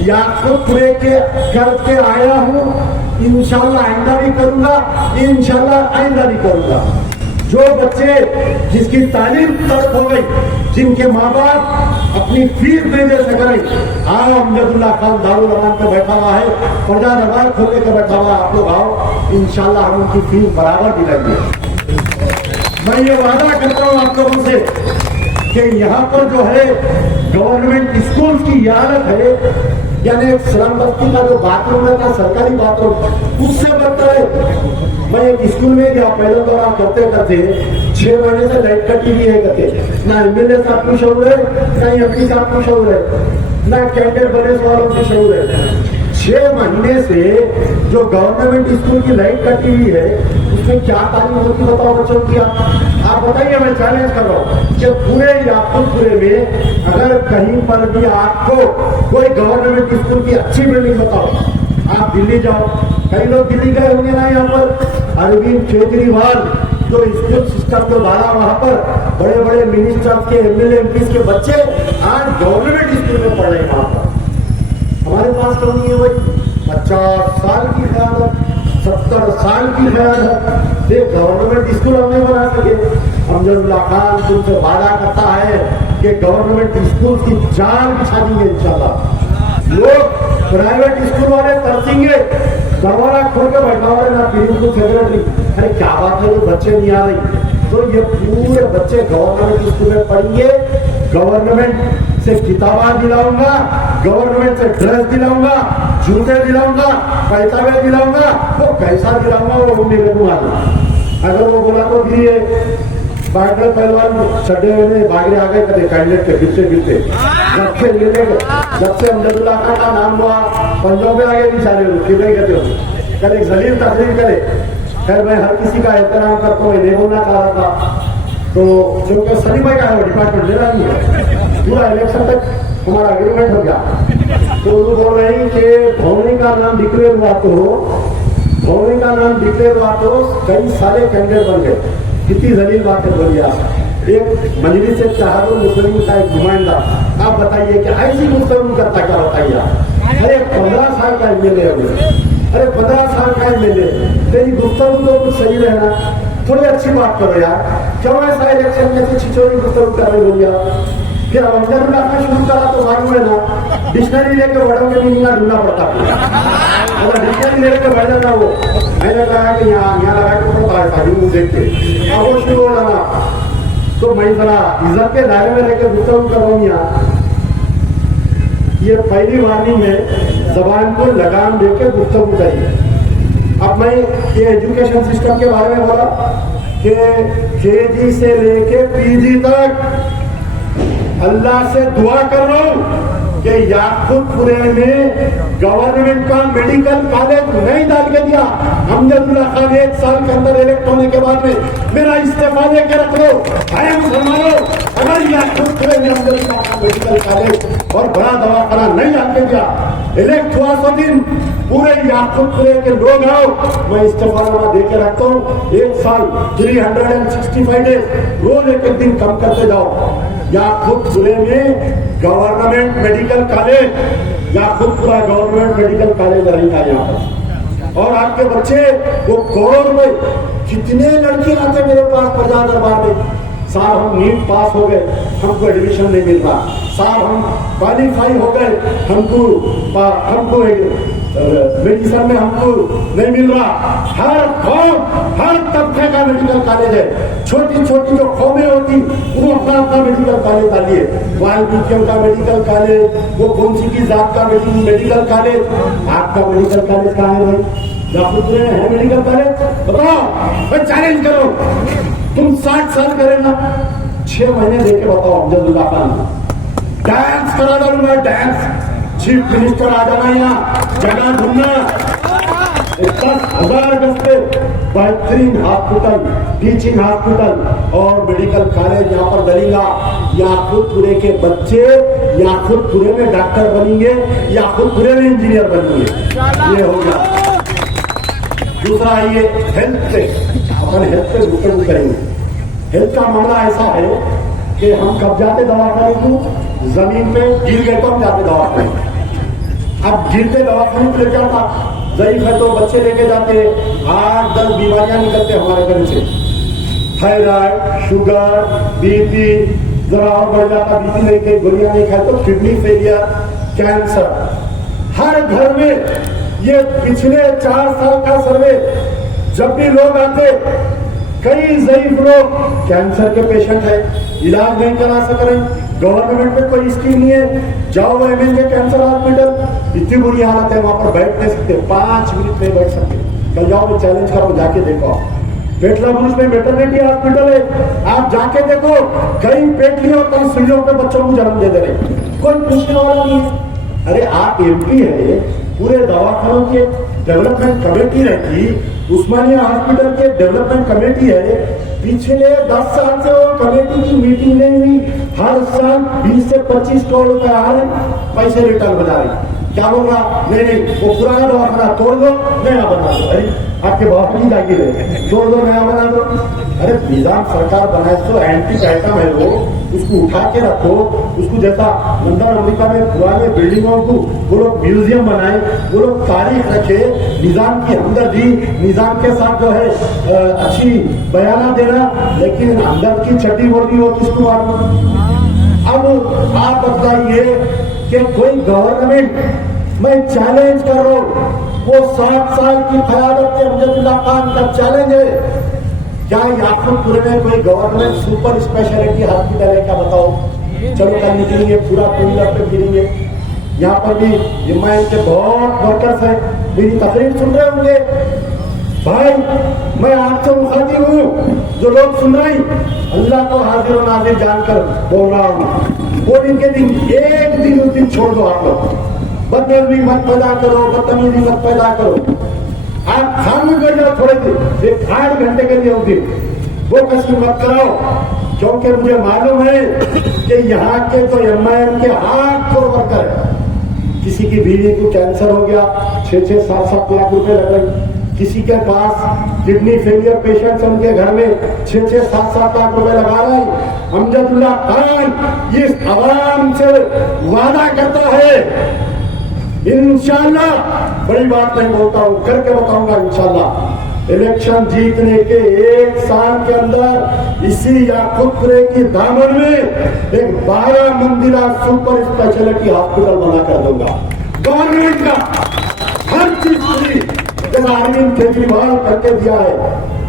या खुद पूरे के करके आया हूँ, इंशाल्लाह आइंदा भी करूंगा, इंशाल्लाह आइंदा भी करूंगा। जो बच्चे जिसकी तालीम तक हो गई, जिनके माँ बाप अपनी फीस नहीं दे सक रहे, आओ अमजदुल्लाह खान दारुल अमान पे बैठा हुआ है, प्रजा दरबार खोल के बैठा हुआ है, आप लोग आओ, इंशाल्लाह हम उनकी फीस बराबर दिलाएंगे। मैं ये वादा करता हूँ आप लोगों से कि यहाँ पर जो है गवर्नमेंट स्कूल की हालत है, यानी स्लम बस्ती का जो बाथरूम है था, सरकारी बाथरूम, उससे बदतर है। मैं एक स्कूल में गया, पहले दौरा करते करते 6 महीने से लाइट कटी हुई है, कहते ना एमएलए साहब को शौर है, ना एमपी साहब को शौर है, ना कैंडिडेट बने वालों को शौर है। 6 महीने से जो गवर्नमेंट स्कूल की लाइट कटी हुई है उसमें क्या तालीम होती बताओ बच्चों की। आप बताइए, मैं चैलेंज कर रहा हूँ कि पूरे याकूबपुरे में अगर कहीं पर भी आपको कोई गवर्नमेंट स्कूल की अच्छी बिल्डिंग बताओ, आप दिल्ली जाओ, कई लोग दिल्ली गए होंगे ना, यहाँ पर अरविंद केजरीवाल जो स्कूल सिस्टम जो डाला वहां पर बड़े बड़े मिनिस्टर्स के एमएलए एमपी के बच्चे आज गवर्नमेंट स्कूल में पढ़ रहे हैं। वहां पर हमारे पास क्यों नहीं है भाई? 50 साल की क़यादत, 70 साल की क़यादत, ये गवर्नमेंट स्कूल हम नहीं बना सके। अमजदुल्लाह खान तुमसे वादा करता है कि गवर्नमेंट स्कूल की जान बिछा देंगे इंशाल्लाह। लोग प्राइवेट स्कूल वाले तरसेंगे, दरवाजा खोल के बैठा हुआ है ना प्रिंसिपल सेक्रेटरी, अरे क्या बात है, जो बच्चे नहीं आ रही। तो ये पूरे बच्चे गवर्नमेंट स्कूल में पढ़ेंगे, गवर्नमेंट से किताबा दिलाऊंगा, गवर्नमेंट से ड्रेस दिलाऊंगा, जूते दिलाऊंगा, पैसा दिलाऊंगा, वो कैसा दिलाऊंगा वो मेरे को मालूम। अगर वो बोला तो दिए बागरे पहलवान छठे में बागरे आ गए कदे कैंडिडेट के गिरते गिरते जब से अमजदुल्लाह खान का नाम हुआ पंजाब में आगे बेचारे गिर कहते हो कल जलील तकरीर करे। खैर मैं हर किसी का एहतराम करता हूँ, नहीं बोलना चाह रहा था तो क्योंकि सलीम भाई का है डिपार्टमेंट दे रहा नहीं है, पूरा इलेक्शन तक हमारा एग्रीमेंट हो गया। तो वो बोल रहे हैं कि धोनी का नाम डिक्लेयर हुआ तो धोनी का नाम डिक्लेयर हुआ तो कई सारे कैंडिडेट बन गए। कितनी जलील बात है बोलिए आप। एक मजलिस से चाहरुल मुस्लिम का एक नुमाइंदा, आप बताइए कि ऐसी गुफ्तगू करता क्या बताइए आप। अरे 15 साल का एमएलए है, अरे 15 साल का एमएलए, तेरी गुफ्तगू तो कुछ सही रहना, थोड़ी अच्छी बात करो यार। क्यों ऐसा इलेक्शन में से छिछोरी गुफ्तगू कर रहे बोलिए आप। फिर अमजदुल्लाह खान शुरू करा तो मालूम है ना, डिक्शनरी लेकर बड़ों के मीनिंग ढूंढना पड़ता है। अगर डिक्शनरी लेकर बैठ जाता वो, मैंने कहा कि यहाँ लगा के पड़ता है शादी देख के, अब वो शुरू हो जाना। तो मैं जरा इज्जत के दायरे में रहकर गुफ्तगू कर रहा हूँ यहाँ। ये पहली वार्निंग है, जबान को लगाम देकर गुफ्तगू करिए। अब मैं ये एजुकेशन सिस्टम के बारे में बोला कि केजी से लेके पीजी तक अल्लाह से दुआ कर रहा हूं कि याकूबपुरे में गवर्नमेंट का मेडिकल कॉलेज नहीं डाल के दिया। अमजदुल्लाह खान 1 साल के अंदर इलेक्ट होने के बाद में मेरा इस्तीफा लेके रख लो। अगर याकूबपुरे में अमजदुल्लाह खान मेडिकल कॉलेज और बड़ा दवाखाना नहीं डाल के दिया, इलेक्ट हुआ तो दिन पूरे याकूबपुरे के लोग आओ, मैं इस्तीफानामा दे के रखता हूँ। 1 साल 365 डेज रोज एक दिन कम करते जाओ। याकूबपुरे में government medical college, Yakubpura government medical college रहेगा यहाँ पर। और आपके बच्चे वो करोड़ रुपए, कितने लड़के आते मेरे पास प्रजा दरबार में, साहब हम नीट पास हो गए, हमको एडमिशन नहीं मिल रहा, साहब हम क्वालिफाई हो गए, हमको मेडिसिन में हमको नहीं मिल रहा। हर तबके का मेडिकल कॉलेज है। छोटी छोटी जो कौमें होती वो अपना अपना मेडिकल कॉलेज डालिए। वाल्मीकियों का मेडिकल कॉलेज, वो कौन सी की जात का मेडिकल कॉलेज, आपका मेडिकल कॉलेज कहाँ है भाई? याकूबपुरे में है मेडिकल कॉलेज? बताओ, मैं चैलेंज करो, तुम 60 साल करे ना, 6 महीने देके बताओ अमजदुल्लाह खान डांस करा डालूंगा, डांस। चीफ मिनिस्टर आ जाना, यहाँ जगह ढूंढना, 10,000 गज पे बेहतरीन हॉस्पिटल, टीचिंग हॉस्पिटल और मेडिकल कॉलेज यहाँ पर बनेगा। याकूबपुरे के बच्चे याकूबपुरे में डॉक्टर बनेंगे, याकूबपुरे में इंजीनियर बनेंगे। ये होगा। दूसरा ये हेल्थ पे, अपन हेल्थ पे गुफ्तगू करेंगे। हेल्थ का मामला ऐसा है कि हम कब जाते दवाखाने को, जमीन पे गिर गए तो हम जाते दवाखाने। अब गिरते दवाखाने को ले जाता, ज़ईफ़ है तो बच्चे लेके जाते, 8-10 बीमारियां निकलते हमारे घर से, थायराइड, शुगर, बीपी, जरा और बढ़ जाता, बीपी नहीं खाई, गोलियां नहीं खाए तो किडनी फेलियर, कैंसर। हर घर में ये पिछले 4 साल का सर्वे, जब भी लोग आते, कई ज़ईफ़ लोग कैंसर के पेशेंट है, इलाज नहीं करा सक रहे, गवर्नमेंट में कोई स्कीम नहीं है, जाओ एमएनजे कैंसर हॉस्पिटल, इतनी बुरी हालत है, वहां पर बैठ नहीं सकते, 5 मिनट नहीं बैठ सकते। कल जाओ मैं चैलेंज करो, जाके देखो। पेटला बुरुज में वेटरनरी हॉस्पिटल है, आप जाके देखो, कई पेटलियों कई सुइयों पे बच्चों को जन्म दे रहे, कोई पूछने वाला नहीं है। अरे आप एमपी है, पूरे दवाखानों के डेवलपमेंट कमेटी रहती, उस्मानिया हॉस्पिटल के डेवलपमेंट कमेटी है, पिछले 10 साल से वो कमेटी की मीटिंग नहीं हुई। हर साल 20 से 25 करोड़ रुपए आ रहे, पैसे रिटर्न बना रही। क्या बोल रहा, नहीं नहीं वो पुराना दवाखाना तोड़ दो, नया बना दो। अरे आपके बहुत की जागीर है, तोड़ दो नया बना दो। अरे निजाम सरकार बनाए तो एंटी आइटम है उसको उठा के रखो। उसको जैसा लंदन अमेरिका में पुराने बिल्डिंगों को वो लोग म्यूजियम बनाए, वो लोग तारीख रखे, निजाम की हमदर्दी, निजाम के साथ जो है अच्छी बयाना देना, लेकिन अंदर की चड्डी बोली हो किसको मालूम। अब आप बताइए कि कोई गवर्नमेंट, मैं चैलेंज कर रहा हूं, वो 7 साल की क़यादत के अमजदुल्लाह खान का चैलेंज है, क्या याकूबपुर में कोई गवर्नमेंट सुपर स्पेशलिटी हॉस्पिटल है क्या बताओ। चलो कल निकलेंगे, पूरा टूरिज्म पे फिरेंगे। यहाँ पर भी हिमायत के बहुत वर्कर्स हैं, मेरी तकरीर सुन रहे होंगे। भाई मैं आपसे मुखातिब हूँ, जो लोग सुन रहे हैं, अल्लाह को हाजिर और नाजिर जानकर बोल रहा हूँ। वो दिन के दिन एक दिन उस दिन छोड़ दो। आप लोग बदतमीजी मत पैदा करो, बदतमीजी मत पैदा करो। आप खाने में जाओ थोड़े दिन, एक 8 घंटे के लिए उस दिन वो कसम मत कराओ, क्योंकि मुझे मालूम है कि यहाँ के तो एमआईएम के हाथ को वर्कर है। किसी की बीवी को कैंसर हो गया, 6-6, 7-7 लाख रुपए लग रहे। किसी के पास किडनी फेलियर पेशेंट्स, उनके घर में 6-6, 7-7 लाख रुपए लगा रहे हैं। अमजदुल्लाह खान इस आवाम से वादा करता है, इंशाल्लाह, बड़ी बात नहीं बोलता हूं, करके बताऊंगा इंशाल्लाह, इलेक्शन जीतने के 1 साल के अंदर इसी याकूबपुर की दामन में एक 12 मंजिला सुपर स्पेशलिटी हॉस्पिटल बना कर दूंगा। गवर्नमेंट का हर चीज फ्री, जैसा अरविंद केजरीवाल करके दिया है।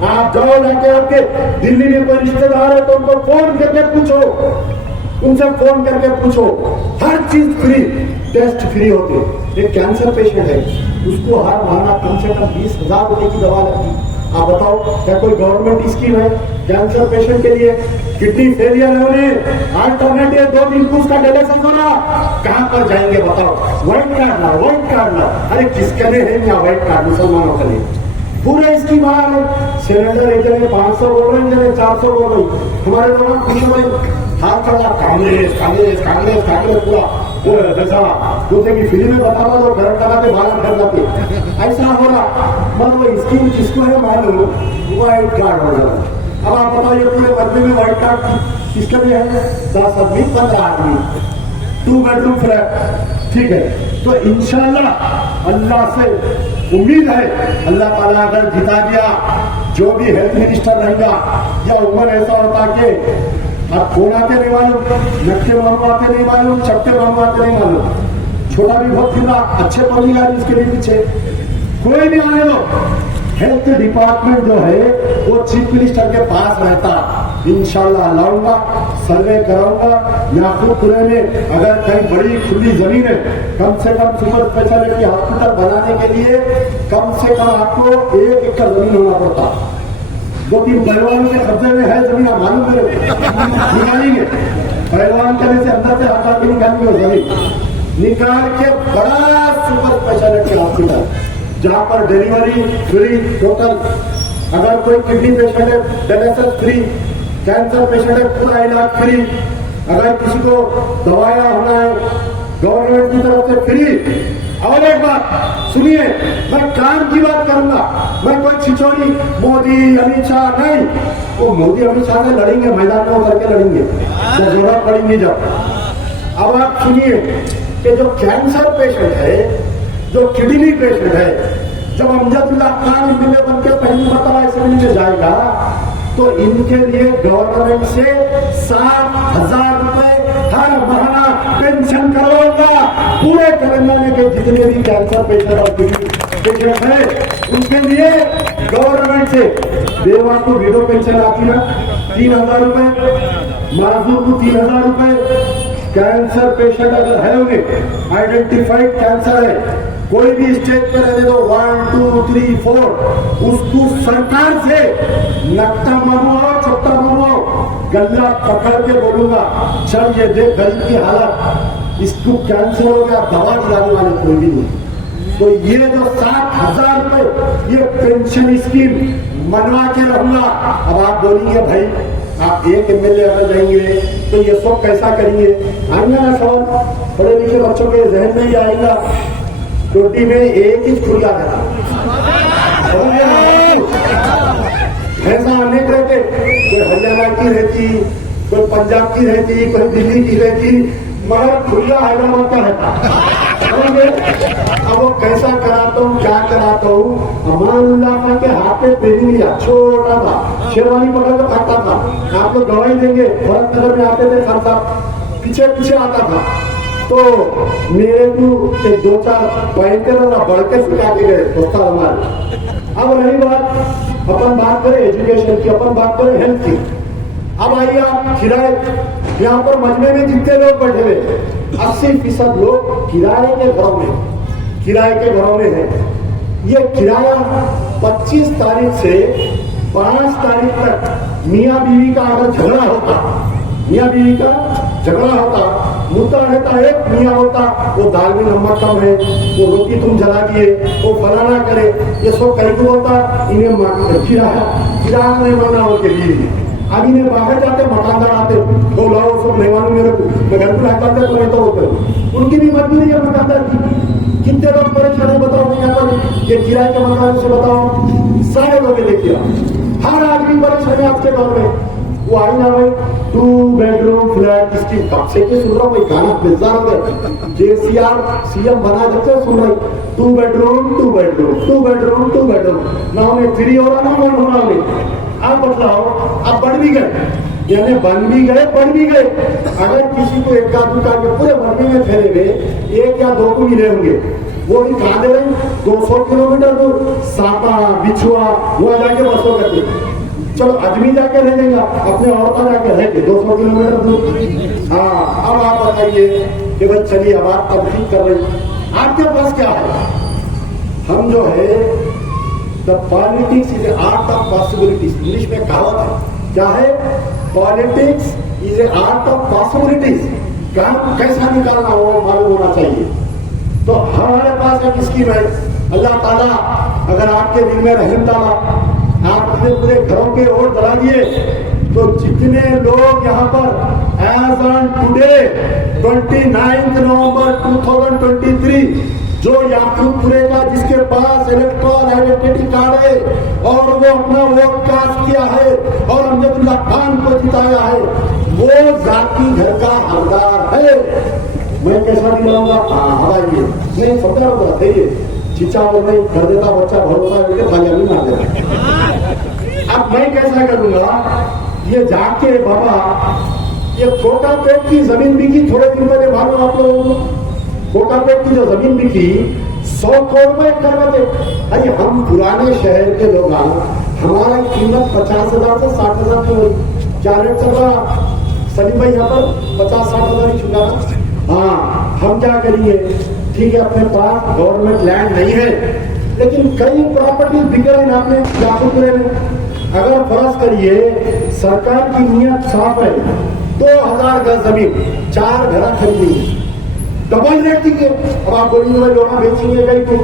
आप जाओ जाके, आपके दिल्ली में कोई रिश्तेदार है तो उनको फोन करके पूछो, उनसे फोन करके पूछो, हर चीज फ्री, टेस्ट फ्री होते। एक कैंसर पेशेंट है, उसको हर महीना कम से कम 20,000 रुपए की दवा लगती। आप बताओ, क्या कोई गवर्नमेंट स्कीम है कैंसर पेशेंट के लिए? किडनी फेलियर होने अल्टरनेटिव 2 दिन को उसका डायलिसिस होना, कहां पर जाएंगे बताओ? व्हाइट कार्ड ला, व्हाइट कार्ड ला। अरे किसके लिए है या व्हाइट कार्ड? मुसलमानों के लिए पूरे स्कीम आ रहे। सिलेंडर एक जगह 500 बोल रहे, एक जगह 400 बोल रही। हमारे लोग खुश हुए, हाथ खड़ा, कांग्रेस कांग्रेस कांग्रेस कांग्रेस, पूरा जैसा जैसे कि फिल्म में बतावा तो घर करा के बाहर कर जाते, ऐसा हो रहा। मतलब स्कीम किसको है मालूम? व्हाइट कार्ड हो रहा। अब आप बताइए, पूरे बदले में व्हाइट कार्ड किसके लिए है? 10 आदमी, 15 आदमी, 2 बेडरूम फ्लैट, ठीक है। तो इंशाल्लाह अल्लाह से उम्मीद है, अल्लाह ताला अगर जिता दिया, जो भी हेल्थ मिनिस्टर रहेगा, या उम्र ऐसा होता कि आप फोन आते नहीं मालूम, नक्शे बनवाते नहीं मालूम, चप्टे बनवाते नहीं मालूम, छोटा भी बहुत फिर अच्छे पढ़ी यार इसके लिए पीछे कोई नहीं आने दो। हेल्थ डिपार्टमेंट जो है वो चीफ मिनिस्टर के पास रहता। इंशाल्लाह लाऊंगा, सर्वे कराऊंगा। याकूबपुर में अगर कहीं बड़ी खुली जमीन है, कम से कम सुपर स्पेशलिटी हॉस्पिटल बनाने के लिए कम से कम आपको 1 एकड़ जमीन होना पड़ता। 2-3 पहलवानों के कब्जे में है जमीन, मालूम मेरे निकालेंगे, पहलवान करने से अंदर से हटा के निकालेंगे वो जमीन, निकाल के बड़ा सुपर स्पेशलिटी हॉस्पिटल जहां पर डिलीवरी फ्री टोटल, अगर कोई किडनी पेशेंट है डायलिसिस फ्री, कैंसर पेशेंट है पूरा इलाज फ्री, अगर किसी को दवाइयां होना है गवर्नमेंट की तरफ से फ्री। और एक बात सुनिए, मैं काम की बात करूंगा, मैं कोई छिछोड़ी मोदी अमित शाह नहीं। वो मोदी अमित शाह से लड़ेंगे, मैदान में उतर के लड़ेंगे जब जरूरत पड़ेंगी जब। अब आप सुनिए कि जो कैंसर पेशेंट है, जो किडनी पेशेंट है, जब अमजदुल्लाह खान एमएलए बन के पहली मरतबा असेंबली में जाएगा तो इनके लिए गवर्नमेंट से 60,000 रुपए हर महीना पेंशन करवाऊंगा। पूरे तेलंगाना के जितने भी कैंसर पेशेंट और किडनी पेशेंट है उनके लिए गवर्नमेंट से बेवा को विडो पेंशन आती है 3,000 रुपए, माजूर को 3,000 रुपए। कैंसर पेशेंट अगर है, उन्हें आइडेंटिफाइड कैंसर है, कोई भी स्टेज पर रहने दो 1, 2, 3, 4, उसको सरकार से नक्शा बनवाओ, चप्टा बनवाओ, गल्ला पकड़ के बोलूंगा, चल ये देख गरीब की हालत, इसको कैंसर हो गया, दवा खिलाने वाले कोई भी नहीं। तो ये जो 7,000 रुपए ये पेंशन स्कीम मनवा के रहूंगा। अब आप बोलिए भाई आप एक एमएलए अगर जाएंगे तो ये सब कैसा करेंगे? आएंगे ना सवाल, पढ़े लिखे बच्चों के जहन में ही आएगा। रोटी में एक ही खुला था, भैंसा अनेक रहते, कोई हरियाणा की रहती, कोई पंजाब की रहती, कोई दिल्ली की रहती, मगर खुला हैदराबाद का रहता। अब वो कैसा कराता हूँ, क्या कराता हूँ? अमानुल्लाह के हाथ में पेनी लिया, छोटा था, शेरवानी पकड़ कर खाता था। आप लोग गवाही देंगे, भरत नगर में आते थे, साहब पीछे पीछे आता था। तो मेरे को एक 2-4 पैंटे बढ़ के सिखा के गए दोस्त हमारे। अब रही अपन बात करें एजुकेशन की, अपन बात करें हेल्थ की। अब आइए आप किराए, यहाँ पर मजमे में जितने लोग बैठे हुए 80% लोग किराए के घरों में है। ये किराया 25 तारीख से 5 तारीख तक मियाँ बीवी का अगर झगड़ा होता, मुद्दा रहता एक, मियाँ होता वो दाल में नमक कम है, वो रोटी तुम जला दिए, वो फलाना करे, ये सब कहीं को होता, इन्हें किराया नहीं माना होके बीवी। अब इन्हें बाहर जाते, मकानदार आते, तो लाओ सब मेहमान मेरे को, मैं घर को लाता तो रहता होते, उनकी भी मजबूरी है मकानदार की। कितने लोग परेशान है बताओ, यहाँ पर ये किराए के मकान से बताओ, सारे लोग देखिए, हर आदमी परेशान है आपके दौर में। वो आई ना भाई 2 बेडरूम फ्लैट इसकी कब से के सुन रहा हूँ, गाना बेजार हो गया। JCR CM बना देते सुन रहे 2 बेडरूम ना उन्हें 3 हो रहा ना 1 होना उन्हें। अब बताओ, अब बढ़ भी गए, यानी बन भी गए बढ़ भी गए। अगर किसी को एक आदमी का पूरे भरने में फैले हुए 1 या 2 को मिले होंगे, वो भी कहा दे रहे 200 किलोमीटर दूर सांपा बिछुआ वहां जाके बसों करते। चलो आदमी जाके रह देगा, अपने औरतें जाके रहेंगे 200 किलोमीटर दूर। हाँ, अब आप बताइए कि भाई चलिए अब आप तब्दील कर रहे, आपके पास क्या है? हम जो है the politics is a art of possibilities, English में कहावत है, क्या है? Politics is a art of possibilities. काम कैसा निकालना हो मालूम होना चाहिए। तो हमारे पास एक स्कीम है, अल्लाह ताला अगर आपके दिल में रहम डाला, आप अपने पूरे घरों के ओर डरा दिए, तो जितने लोग यहाँ पर एज ऑन टुडे 29 नवंबर 2023 जो याकूबपुरे का जिसके पास इलेक्ट्रॉल आइडेंटिटी कार्ड है और वो अपना वोट कास्ट किया है और अमजदुल्लाह खान को जिताया है, वो जाति घर का हकदार है। मैं कैसा दिलाऊंगा? हमारी नहीं समझा होगा थे ये चिचा और नहीं कर देता बच्चा भरोसा करके थालियां भी मार देता। अब मैं कैसा करूंगा? ये जाके बाबा ये कोटापेट की जमीन बिकी थोड़े दिन पहले, मालूम आप लोगों को? कोटापेट की जो जमीन बिकी 100 करोड़ में करवाते। अरे हम पुराने शहर के लोग, हमारा कीमत 50,000 से 60,000 की क्या रेट चल रहा? सलीम भाई यहाँ पर 50-60 हजार ही चुका। हाँ, हम क्या करिए? ठीक है, अपने पास गवर्नमेंट लैंड नहीं है, लेकिन कई प्रॉपर्टी बिक रहे हैं आपने याकूबपुरे में। अगर फर्ज करिए सरकार की नीयत साफ है, 2000 गज जमीन 4 घर खरीदेंगे, डबल रेट देंगे। अब आप बोलेंगे भाई लोग बेचेंगे कहीं तो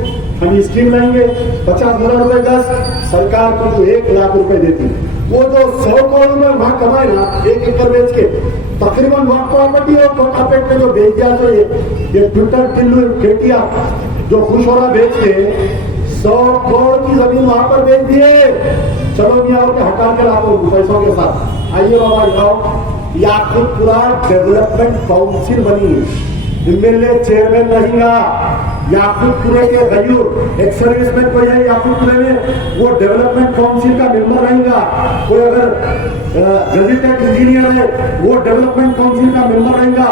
हम स्कीम लाएंगे 50,000 रुपए गज, सरकार तुमको 1 लाख रुपए देती। वो जो 100 करोड़ में वहां कमाए ना 1 एकड़ बेच के, तकरीबन वहां प्रॉपर्टी और कोटापेट में जो बेच दिया, तो ये ट्विटर टिल्लू केटिया जो खुश हो रहा बेच के 100 करोड़ की जमीन वहां पर बेच दिए। चलो मियाँ के हटा के लाओ पैसों के साथ। आइए बाबा जाओ, याकूबपुरा डेवलपमेंट काउंसिल बनी, एमएलए चेयरमैन रहेगा याकूबपुरे के गयूर, एक सर्विसमैन कोई है याकूबपुरे में, वो डेवलपमेंट काउंसिल का मेंबर रहेगा। कोई अगर गजेटेड इंजीनियर है, वो डेवलपमेंट काउंसिल का मेंबर रहेगा।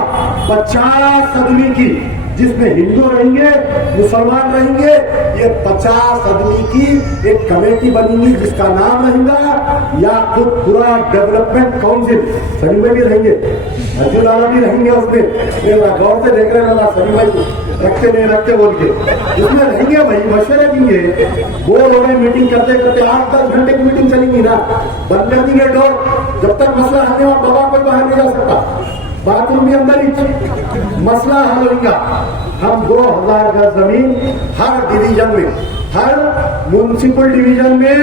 50 आदमी की, जिसमें हिंदू रहेंगे, मुसलमान रहेंगे, ये 50 आदमी की एक कमेटी बनेगी जिसका नाम रहेगा याकूबपुरा डेवलपमेंट काउंसिल। सलीम भाई भी रहेंगे, अर्जुन लाला भी रहेंगे उसमें, गौर से देख रहे हैं सलीम भाई रखते नहीं रखते बोल के, उसमें रहेंगे भाई, मशवरे देंगे। वो लोग मीटिंग करते करते 8-10 घंटे की मीटिंग चलेंगी ना, बंद कर देंगे डोर, जब तक मसला हल नहीं, बाबा कोई बाहर नहीं जा सकता, बाथरूम भी अंदर ही, मसला हल होगा। हम 2000 गज जमीन हर डिवीजन में, हर म्युनिसिपल डिवीजन में,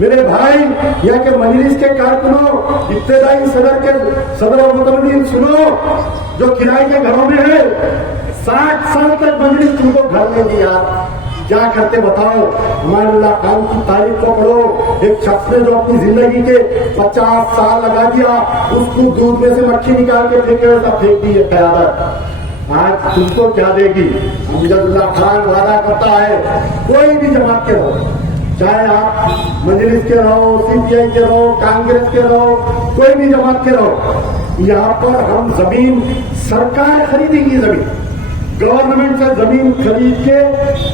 मेरे भाई यहाँ के मजलिस के कारकुनों, इब्तदाई सदर के सदर और मुतमदीन सुनो, जो किराए के घरों में है, 60 साल तक मजलिस तुमको घर में दिया, क्या करते बताओ। अमानुल्लाह खान की तारीफ को पढ़ो, एक शख्स ने जो अपनी जिंदगी के 50 साल लगा दिया, उसको दूध में से मक्खी निकाल के फेंके वैसा फेंक दी है क़यादत। आज तुमको क्या देगी। अमजदुल्लाह खान वादा करता है, कोई भी जमात के रहो, चाहे आप मजलिस के रहो, सीपीआई के रहो, कांग्रेस के रहो, कोई भी जमात के रहो, यहाँ पर हम जमीन, सरकार खरीदेगी जमीन, गवर्नमेंट से जमीन खरीद के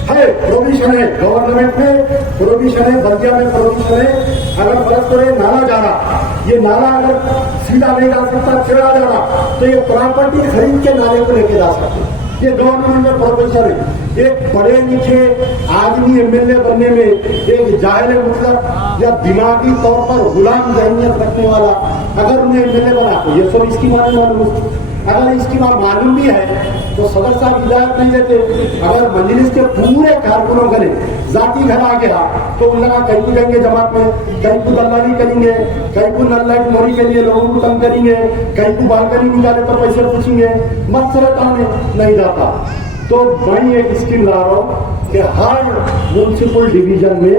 है, प्रोविजन है, गवर्नमेंट में प्रोविजन है, बल्दिया में प्रोविजन है। अगर फर्ज करे नाला जा रहा, ये नाला अगर सीधा नहीं जा सकता, चिड़ा जा रहा, तो ये प्रॉपर्टी खरीद के नाले को लेके जा सकते, ये गवर्नमेंट में प्रोफेसर है। एक पढ़े लिखे आदमी एमएलए बनने में एक जाहिल मतलब या दिमागी तौर पर गुलाम जहनियत रखने वाला अगर उन्हें एमएलए बना, तो ये सब इसकी माने मालूम, अगर इसकी बात मालूम भी है तो सदर साहब हिदायत नहीं देते। अगर मजलिस के पूरे कारकुनों गले जाति घर आ गया तो उन लगा कहीं को जाएंगे जमात में, कहीं को दल्लाली करेंगे, कहीं को नल्लाई मोरी के लिए लोगों को तंग करेंगे, कहीं को बालकनी निकाले तो पैसे पूछेंगे, मसरत नहीं जाता। तो मैं एक स्कीम ला रहा हूँ कि हर म्युनिसिपल डिवीजन में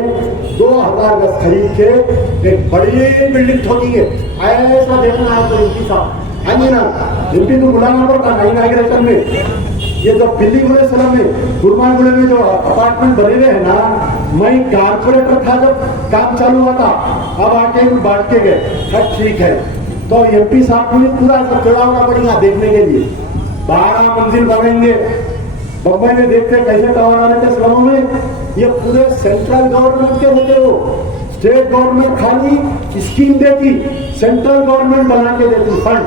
2000 गज खरीद के एक बड़ी बिल्डिंग ठोकेंगे। ऐसा देखना है तो इनकी साथ आइए ना, एमपी को बुलाना पड़ता है इनाग्रेशन में। ये जो बिल्डिंग सलम में गुरमानगुड़े में जो अपार्टमेंट बने हुए हैं ना, मैं कारपोरेटर था जब काम चालू हुआ था, अब आके बांट के गए, सब ठीक है। तो एमपी साहब को पूरा सब चढ़ाना पड़ेगा देखने के लिए, 12 मंजिल बनाएंगे। बम्बई में देखते कैसे टावर आने के स्लमों में, ये पूरे सेंट्रल गवर्नमेंट के होते हो, स्टेट गवर्नमेंट खाली स्कीम देती, सेंट्रल गवर्नमेंट बना के देती फंड,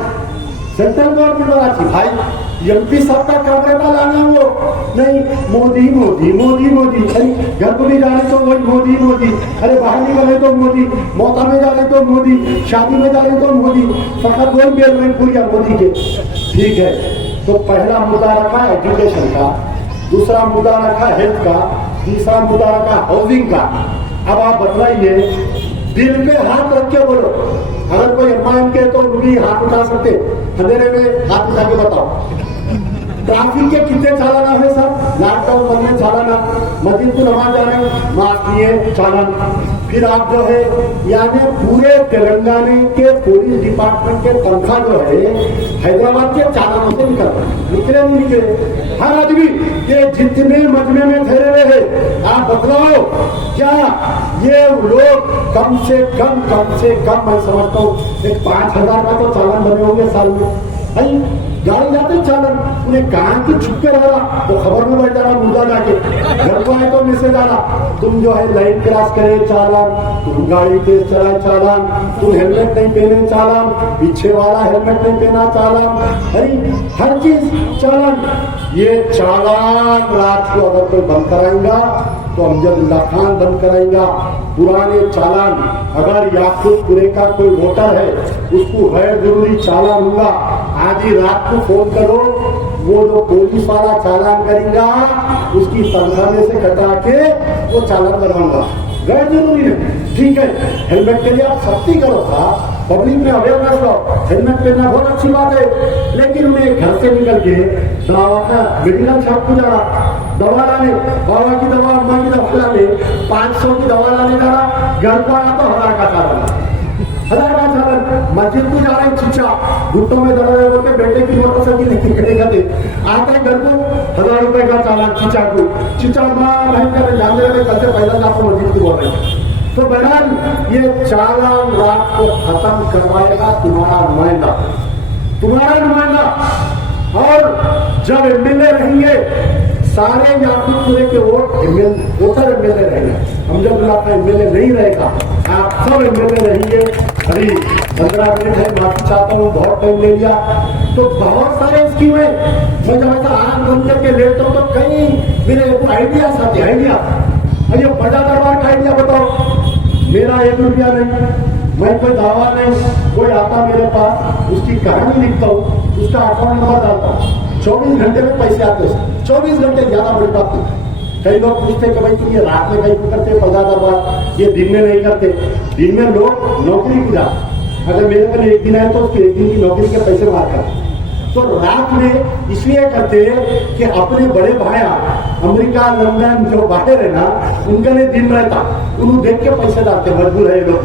सेंट्रल गवर्नमेंट बनाती। भाई एमपी साहब का काम रहता लाना, वो नहीं मोदी मोदी मोदी मोदी, अरे घर को भी जाने तो वही मोदी मोदी, अरे बाहर निकले तो मोदी, मौका में जाने तो मोदी, शादी में जाने तो मोदी, फकत वही बेल में पूरी मोदी के। ठीक है, तो पहला मुद्दा रखा एजुकेशन का, दूसरा मुद्दा रखा हेल्थ का, तीसरा मुद्दा रखा हाउसिंग का। अब आप बतलाइए, दिल पे हाथ रख के बोलो, अगर कोई अम्मा के तो भी हाथ उठा सकते, अंधेरे में हाथ उठा के बताओ। ट्रैफिक के कितने चालान है साहब, लॉकडाउन बंद में चालान, मस्जिद को नमाज जाने मास्क लिए चालान। फिर आप जो है यानी पूरे तेलंगाना के पुलिस डिपार्टमेंट के तनख्वाह जो है हैदराबाद के चालानों से निकले नहीं निकले। हर आदमी ये जितने मजमे में ठहरे हुए हैं, आप बतलाओ क्या ये लोग कम से कम मैं समझता हूँ एक 5000 का तो चालान बने होंगे साल में। भाई गाड़ी जाते चालन, उन्हें कहाँ की छुपके रहा तो खबर में बैठ जाना, मुद्दा जाके घर को आए तो मैसेज आना, तुम जो है लाइन क्रॉस करे चालान, तुम गाड़ी तेज चलाए चालान, तुम हेलमेट नहीं पहने चालान, पीछे वाला हेलमेट नहीं पहना चालान, अरे हर चीज चालान। ये चालान रात को अगर कोई बंद कराएगा तो अमजदुल्लाह खान बंद कराएगा। पुराने चालान, अगर याकूबपुरे का कोई वोटर है उसको गैर जरूरी चालान होगा, आज ही रात को फोन करो, वो जो पुलिस वाला चालान करेगा उसकी तनख्वाह में से कटा के वो चालान बनवाऊंगा, गैर जरूरी है। ठीक है, हेलमेट के लिए आप सख्ती करो साहब, पब्लिक में अवेयरनेस हो, हेलमेट पहनना बहुत अच्छी बात है, लेकिन उन्हें घर से निकल के दवा का मेडिकल शॉप को जाना, दवा लाने, बाबा की दवा, अम्मा की दवा लाने, 500 की दवा लाने जाना, घर को आया तो 1000 का चालान, 1000 का चालान। मस्जिद को जा रहे चिच्चा, घुटनों में दर्द है बोलते बेटे की मोटरसाइकिल लेके खड़े करते, आते घर को 1000 रुपए का चालान चिच्चा को, चिच्चा माँ बहन कर जानने में कल से पहले आपको मस्जिद की बोल रहे। तो बहरहाल ये चालान रात को खत्म करवाएगा तुम्हारा नुमाइंदा, और जब एमएलए रहेंगे सारे याकूबपुरे के वोटर एमएलए रहेंगे, अमजदुल्लाह का एमएलए नहीं रहेगा, आप सब एमएलए रहेंगे। अरे 15 मिनट है, माफी चाहता हूँ बहुत टाइम ले लिया। तो बहुत सारे स्कीम है, मैं जब ऐसा आनंद बन करके लेता हूँ तो कई मेरे आइडिया आते आइडिया, अरे बड़ा दरबार का आइडिया बताओ, मेरा 1 रुपया नहीं, मैं कोई दावा नहीं, कोई आता मेरे पास उसकी कहानी लिखता हूँ, उसका अकाउंट नंबर डालता हूँ, 24 घंटे में पैसे आते हैं, 24 घंटे, ज्यादा बड़ी बात नहीं। कई लोग पूछते कि भाई तुम ये रात में कहीं करते 50,000, ये दिन में नहीं करते। दिन में लोग नौकरी की जाते, अगर मेरे पर एक दिन है तो उसके एक दिन की नौकरी के पैसे मार करते। तो रात में इसलिए करते कि अपने बड़े भाया अमेरिका, लंदन जो बाहर है ना, उनका ने दिन रहता, उन्हें देख के पैसे डालते, मजबूर है लोग।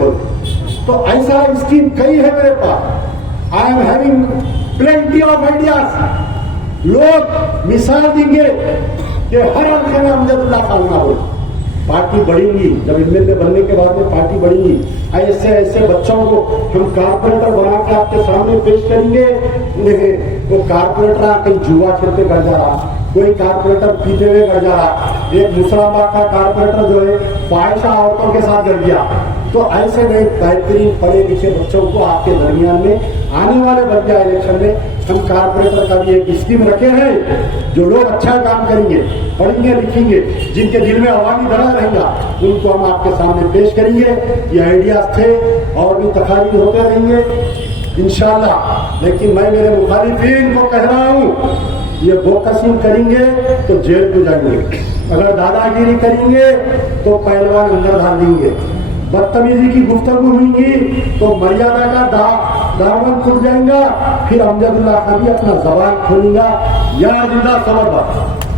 तो ऐसा स्कीम कई है मेरे पास। I am having plenty of ideas. लोग मिसाल देंगे कि हर हल्के में अमजदुल्ला खान ना हो, पार्टी बढ़ेगी, जब एमएलए बनने के बाद में पार्टी बढ़ेगी। ऐसे ऐसे बच्चों को हम कारपोरेटर बना के आपके सामने पेश करेंगे। वो कारपोरेटर कहीं जुआ खेलते गड़ जा रहा, कोई कारपोरेटर पीते हुए गड़ जा रहा, एक मुसलमान का कारपोरेटर जो है फाहिशा औरतों के साथ गड़ गया। तो ऐसे नहीं, बेहतरीन पढ़े लिखे बच्चों को आपके दरमियान में आने वाले बन जाए इलेक्शन में। हम कारपोरेटर का भी एक स्कीम रखे हैं, जो लोग अच्छा काम करेंगे, पढ़ेंगे लिखेंगे, जिनके दिल में अवामी बना रहेगा, उनको हम आपके सामने पेश करेंगे। ये आइडियाज थे और भी तकारीर होते रहेंगे इंशाल्लाह। लेकिन मैं मेरे मुखालिफिन को कह रहा हूँ, ये बोकसी करेंगे तो जेल को जाएंगे, अगर दादागिरी करेंगे तो पहलवान अंदर डाल देंगे, बदतमीजी की गुफ्तगू होंगी तो मर्यादा का दामन खुल जाएगा, फिर अमजदुल्ला खान भी अपना जबान खोलेगा। या जिंदा सबर।